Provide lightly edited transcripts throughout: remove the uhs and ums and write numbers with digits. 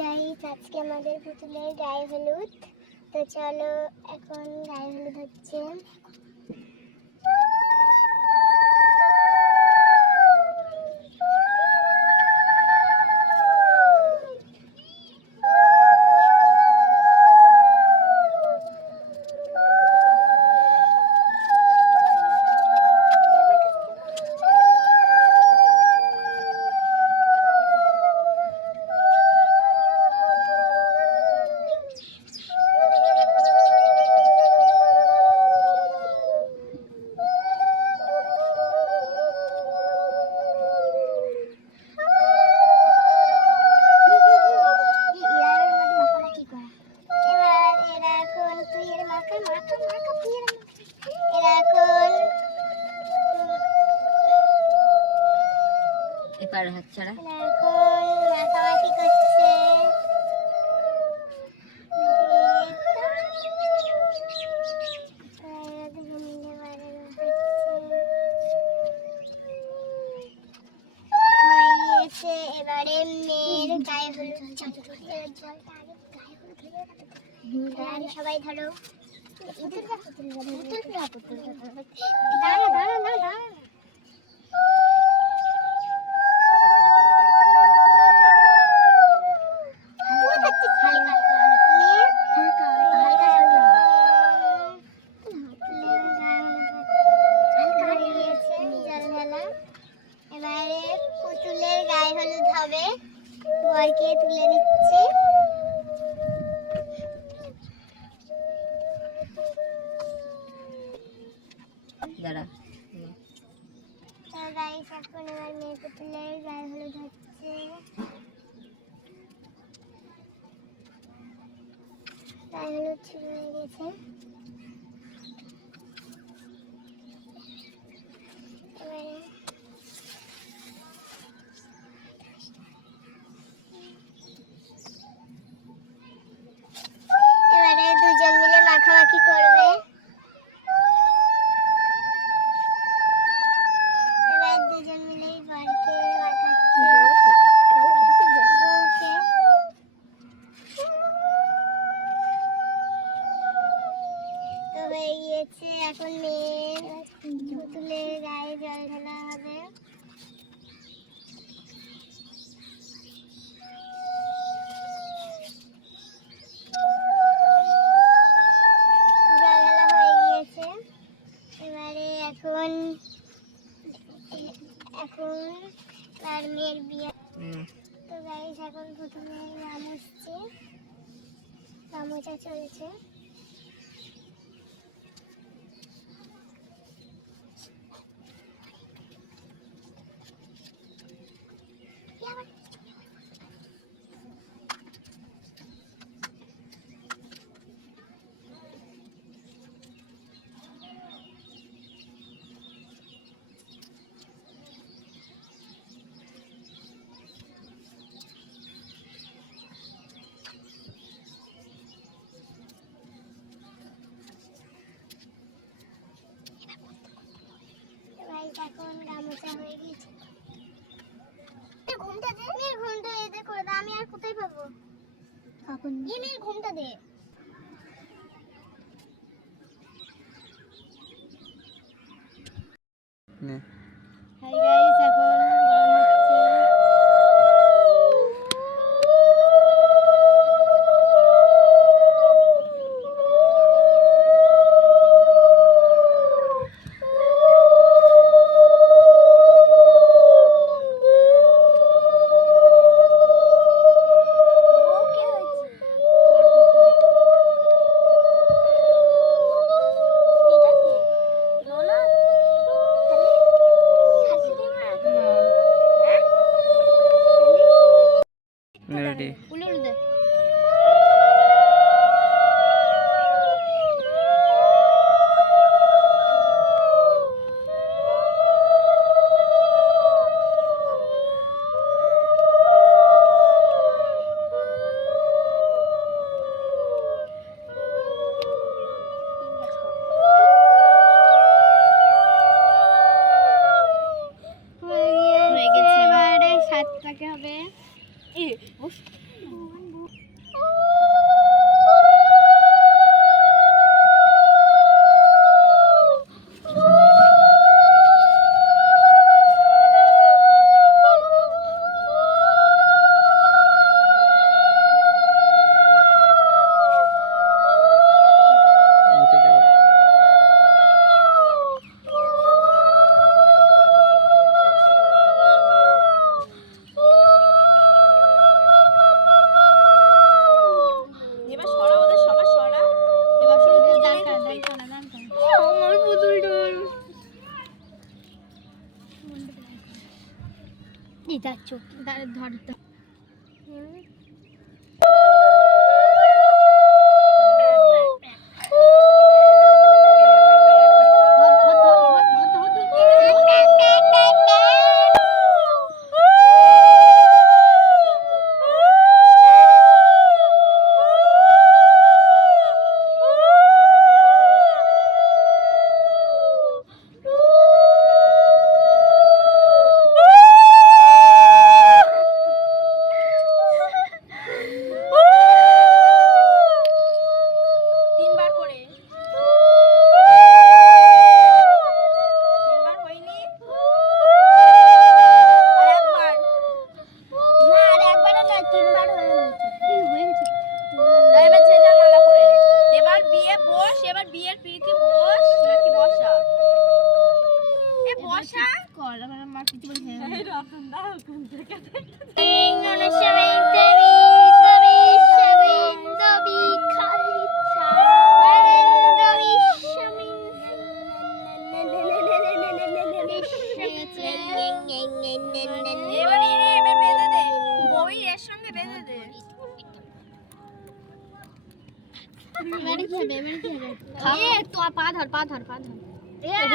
Guys, আজকে আমাদের পুতুলের গায়ে হলুদ। তো চলো এখন গায়ে হলুদ হচ্ছে। এবার হাত ছাড়া মাখামাখি করছে। এবারে মেয়ের গায়ে হলুদ সবাই ধরো। এবারে পুতুলের গায়ে হলুদ হবে, বরকে তুলে নিচ্ছি। দাঁড়া গাইস, এখন এবার মেয়ে পুতুলের গায়ে হলুদ হচ্ছে। গায়ে হলুদ শুরু হয়ে গেছে। এবারে দুজন মিলে মাখামাখি করবে। এবার দুজন মিলেই বরকে মাখাচ্ছে, বউকে। তো হয়ে গিয়েছে, এখন মেয়ের পুতুলের গায়ে জল ঢালা হবে। জল ঢালা হয়ে গিয়েছে। এবারে এখন আর মেয়ের বিয়ে। তো গাইস, এখন প্রথমে গামুছছে, গামুছা চলছে। এখন গামুছা হয়ে গেছে। ঘুমটা দে, মেয়ের ঘুমটা এতে করে দাও। আমি আর কোথায় পাবো? মেয়ের ঘুমটা দে। হাই গাইস, এখন বরণ হচ্ছে। হবে। চোখ ধর ধর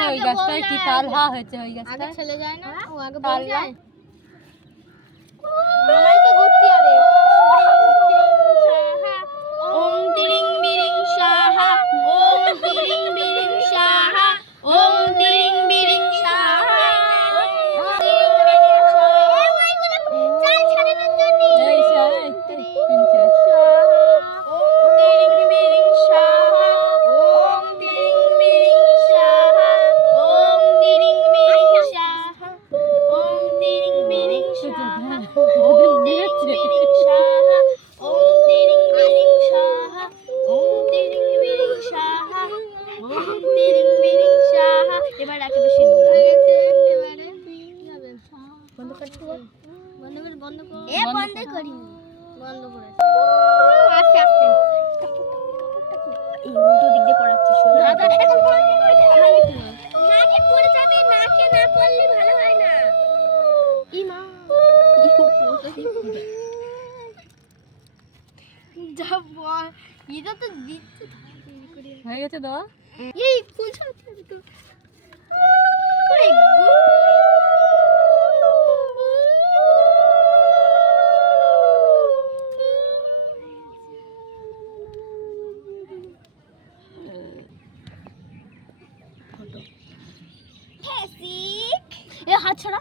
ওই গাছটায় কি তাল হওয়া হয়েছে? ওই গাছটা চলে যায় না, ও আগে বল যায়। মামাই তো ঘুরতে হবে। ওম তিরিং বিরিং সাহা, ওম তিরিং বিরিং সাহা, ওম তিরিং বিরিং সাহা, ওম তিরিং বিরিং সাহা। চাল ছাড়ানোর জন্য। এই স্যার এই তিনটে ওম তিরিং বিরিং সাহা, ওম তিরিং বিরিং সাহা, ওম তিরিং বিরিং সাহা, ওম তিরিং বিরিং সাহা, ওম তিরিং বিরিং সাহা, ওম তিরিং বিরিং সাহা, ওম তিরিং বিরিং সাহা, ওম তিরিং বিরিং সাহা। এবার একেবারে সিদ্ধ হয়ে গেছে। এবারে কি হবে? বন্ধ করতে বল। বন্ধ কর, বন্ধ কর। এ বন্ধ করি। বন্ধ করে। আস্তে আস্তে। এই উল্টো দিক দিয়ে পড়াচ্ছি। নাকে পড়ে যাবে, নাকে না পড়লে ভালো হয় না। ইমা যাব এটা তো দিচ্ছে হয়ে গেছে দাও। এই ফুল ছাড়তে হবে তো। ওরে গো ফেসিক এ হাত ছড়া